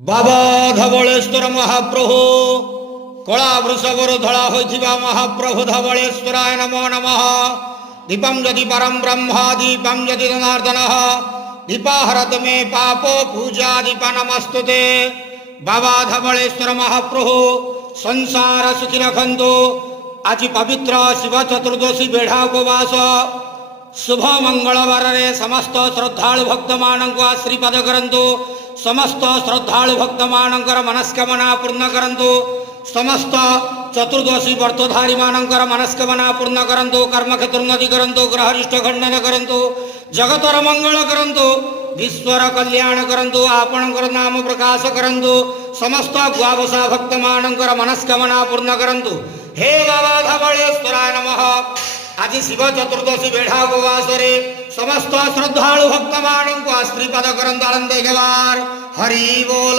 बाबा धवलेश्वर महाप्रभु कला वृषभर धड़ा होइथिबा महाप्रभु धवलेश्वराय नमो नमः। दीपम यदि परम ब्रह्म दीपम यदि जनार्दन दीपाहरत मे पापो पूजा दीप नमस्तुते। बाबा धवलेश्वर महाप्रभु संसार सुखी रखंतु। आज पवित्र शिव चतुर्दशी बेढ़ा उपवास शुभ मंगलवार समस्त श्रद्धालु भक्त मानक आशीर्वाद करंतु। समस्त श्रद्धालु भक्त मानकर मनस्कामना पूर्ण करंतु। समस्त चतुर्दशी व्रतधारी मानकर मनस्कामना पूर्ण करंतु। कर्म क्षेत्र उन्नति करंतु। ग्रहरिष्ठ खंडन करंतु। जगतर मंगल करंतु। विश्वर कल्याण करंतु। आपणकर नाम प्रकाश करंतु। समस्त द्वादशा भक्त मानकर मनस्कामना पूर्ण करंतु। हे बाबा धवलेश्वराय नमः। आज शिव चतुर्दशी बेढ़ा उपवास समस्त श्रद्धालु भक्त मानक आशीर्वाद करंतु। आनंद हरि बोल।